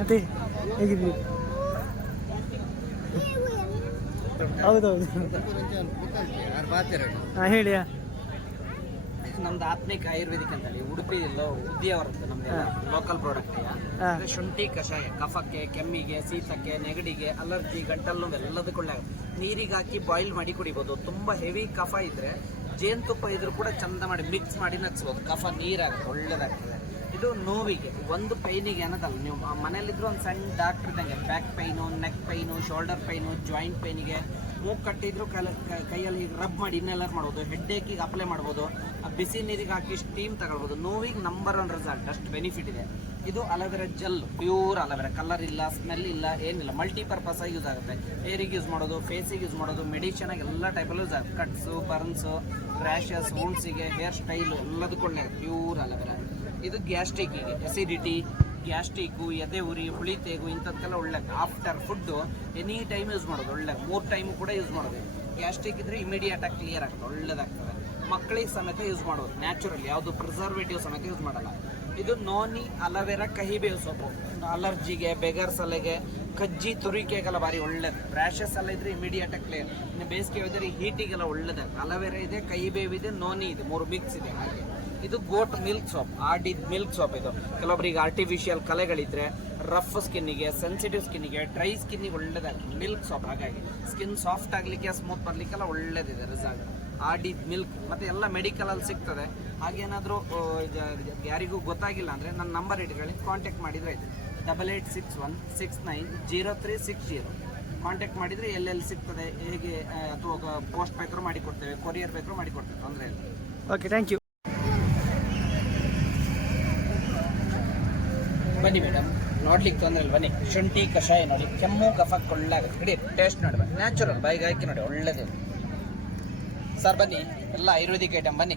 ಮತ್ತೆ ಹೇಗಿದ್ವಿ? ಹೌದೌದು. ಹಾಂ ಹೇಳಿ. ನಮ್ದು ಆತ್ಮಿಕ ಆಯುರ್ವೇದಿಕ್ ಅಂತೇಳಿ ಉಡುಪಿ ಉದ್ದಿ ಅವರದ್ದು ನಮ್ದು ಲೋಕಲ್ ಪ್ರಾಡಕ್ಟ್. ಶುಂಠಿ ಕಷಾಯ ಕಫಕ್ಕೆ, ಕೆಮ್ಮಿಗೆ, ಶೀತಕ್ಕೆ, ನೆಗಡಿಗೆ, ಅಲರ್ಜಿ, ಗಂಟಲು ಎಲ್ಲದಕ್ಕೂ ನೀರಿಗೆ ಹಾಕಿ ಬಾಯ್ಲ್ ಮಾಡಿ ಕುಡಿಬೋದು. ತುಂಬಾ ಹೆವಿ ಕಫ ಇದ್ರೆ ಜೇನುತುಪ್ಪ ಇದ್ರೂ ಕೂಡ ಚಂದ ಮಾಡಿ ಮಿಕ್ಸ್ ಮಾಡಿ ನಚ್ಬೋದು. ಕಫ ನೀರಾಗುತ್ತೆ, ಒಳ್ಳೇದಾಗ್ತದೆ. ಇದು ನೋವಿಗೆ, ಒಂದು ಪೈನಿಗೆ ಅನ್ನೋದಲ್ಲ, ನೀವು ಮನೇಲಿದ್ರು ಒಂದು ಸಣ್ಣ ಡಾಕ್ಟರ್ ಇದ್ದಂಗೆ back pain, neck pain, shoulder pain, joint ಪೈನಿಗೆ, ಮೂಗು ಕಟ್ಟಿದ್ರು ಕೈಯಲ್ಲಿ ರಬ್ ಮಾಡಿ ಇನ್ನೆಲ್ಲರ್ ಮಾಡ್ಬೋದು. ಹೆಡ್ಡೇಕಿಗೆ ಅಪ್ಲೈ ಮಾಡ್ಬೋದು. ಬಿಸಿ ನೀರಿಗೆ ಹಾಕಿ ಸ್ಟೀಮ್ ತಗೊಳ್ಬೋದು. ನೋವಿಗೆ ನಂಬರ್ 1 ರಿಸಲ್ಟ್, ಅಷ್ಟು ಬೆನಿಫಿಟ್ ಇದೆ. ಇದು aloe vera gel, pure aloe vera, colour ಇಲ್ಲ, ಸ್ಮೆಲ್ ಇಲ್ಲ, ಏನಿಲ್ಲ. ಮಲ್ಟಿಪರ್ಪಸ್ ಆಗಿ ಯೂಸ್ ಆಗುತ್ತೆ. ಹೇರಿಗೆ ಯೂಸ್ ಮಾಡೋದು, ಫೇಸಿಗೆ ಯೂಸ್ ಮಾಡೋದು, ಮೆಡಿಷನ್ ಆಗಿ ಎಲ್ಲ ಟೈಪಲ್ಲೂ ಯೂಸ್ ಆಗುತ್ತೆ. ಕಟ್ಸು, ಬರ್ನ್ಸು, ರ್ಯಾಷಸ್, ವೂಂಡ್ಸಿಗೆ, ಹೇರ್ ಸ್ಟೈಲು ಎಲ್ಲದಕ್ಕೂ ಒಳ್ಳೆ ಪ್ಯೂರ್ ಅಲೋವೆರಾ. ಇದು ಗ್ಯಾಸ್ಟ್ರಿಕ್ಕಿಗೆ, ಎಸಿಡಿಟಿ, ಗ್ಯಾಸ್ಟ್ರಿಕ್ಕು, ಎದೆ ಉರಿ, ಹುಳಿತೇಗು ಇಂಥದ್ದಕ್ಕೆಲ್ಲ ಒಳ್ಳೆ. After food any time use ಮಾಡೋದು, ಒಳ್ಳೆ 3 ಟೈಮು ಕೂಡ ಯೂಸ್ ಮಾಡೋದು. ಗ್ಯಾಸ್ಟ್ರಿಕ್ ಇದ್ರೆ ಇಮಿಡಿಯೇಟ್ ಆಗಿ ಕ್ಲಿಯರ್ ಆಗ್ತದೆ, ಒಳ್ಳೇದಾಗ್ತದೆ. ಮಕ್ಕಳಿಗೆ ಸಮೇತ ಯೂಸ್ ಮಾಡೋದು, ನ್ಯಾಚುರಲ್, ಯಾವುದು ಪ್ರಿಸರ್ವೇಟಿವ್ ಸಮೇತ ಯೂಸ್ ಮಾಡಲ್ಲ. ಇದು ನೋನಿ ಅಲೋವೆರಾ ಕಹಿಬೇವು ಸೊಪ್ಪು, ಅಲರ್ಜಿಗೆ, ಬೆಗರ್ ಸಲೆಗೆ, ಕಜ್ಜಿ ತುರಿಕೆಗೆಲ್ಲ ಭಾರಿ ಒಳ್ಳೇದು. ರ್ಯಾಷಸ್ ಎಲ್ಲ ಇದ್ರೆ ಇಮಿಡಿಯೇಟ್ ಆಗಿ ಕ್ಲಿಯರ್. ಇನ್ನು ಬೇಸಿಗೆ ಇದ್ರೆ ಹೀಟಿಗೆಲ್ಲ ಒಳ್ಳೇದು. ಅಲೋವೆರಾ ಇದೆ, ಕಹಿಬೇವು ಇದೆ, ನೋನಿ ಇದೆ, 3 ಮಿಕ್ಸ್ ಇದೆ. ಹಾಗೆ ಇದು ಗೋಟ್ ಮಿಲ್ಕ್ ಸೋಪ್, ಆಡಿದ್ ಮಿಲ್ಕ್ ಸೋಪ್. ಇದು ಕೆಲವೊಬ್ಬರಿಗೆ ಆರ್ಟಿಫಿಷಿಯಲ್ ಕಲೆಗಳಿದ್ರೆ, ರಫ್ ಸ್ಕಿನ್ನಿಗೆ, ಸೆನ್ಸಿಟಿವ್ ಸ್ಕಿನ್ನಿಗೆ, ಡ್ರೈ ಸ್ಕಿನ್ನಿಗೆ ಒಳ್ಳೇದಾಗ್ತದೆ ಮಿಲ್ಕ್ ಸೋಪ್. ಹಾಗಾಗಿ ಸ್ಕಿನ್ ಸಾಫ್ಟ್ ಆಗಲಿಕ್ಕೆ, ಸ್ಮೂತ್ ಬರಲಿಕ್ಕೆಲ್ಲ ಒಳ್ಳೇದಿದೆ ರಿಸಲ್ಟ್. ಆಡಿದ್ ಮಿಲ್ಕ್ ಮತ್ತು ಎಲ್ಲ ಮೆಡಿಕಲಲ್ಲಿ ಸಿಗ್ತದೆ. ಹಾಗೇನಾದರೂ ಯಾರಿಗೂ ಗೊತ್ತಾಗಿಲ್ಲ ಅಂದರೆ ನನ್ನ ನಂಬರ್ ಇಟ್ಕೊಳ್ಳಿ, ಕಾಂಟ್ಯಾಕ್ಟ್ ಮಾಡಿದರೆ ಆಯಿತು. 8861690360 ಕಾಂಟ್ಯಾಕ್ಟ್ ಮಾಡಿದರೆ ಎಲ್ಲೆಲ್ಲಿ ಸಿಗ್ತದೆ, ಹೇಗೆ, ಅಥವಾ ಪೋಸ್ಟ್ ಬೇಕಾದ್ರೂ ಮಾಡಿಕೊಡ್ತೇವೆ, ಕೊರಿಯರ್ ಬೇಕಾದ್ರೂ ಮಾಡಿಕೊಡ್ತೇವೆ, ತೊಂದರೆ ಇಲ್ಲ. Okay, thank you. ಬನ್ನಿ ಮೇಡಮ್, ನೋಡ್ಲಿಕ್ಕೆ ತೊಂದರೆ ಇಲ್ಲ, ಬನ್ನಿ. ಶುಂಠಿ ಕಷಾಯ ನೋಡಿ, ಕೆಮ್ಮು ಕಫಕ್ಕೆ ಒಳ್ಳೆ ಆಗುತ್ತೆ. ಇಡೀ ಟೇಸ್ಟ್ ನೋಡಿ, ನ್ಯಾಚುರಲ್, ಬಾಯಿಗೆ ಹಾಕಿ ನೋಡಿ, ಒಳ್ಳೇದು ಸರ್. ಬನ್ನಿ, ಎಲ್ಲ ಆಯುರ್ವೇದಿಕ್ ಐಟಮ್, ಬನ್ನಿ.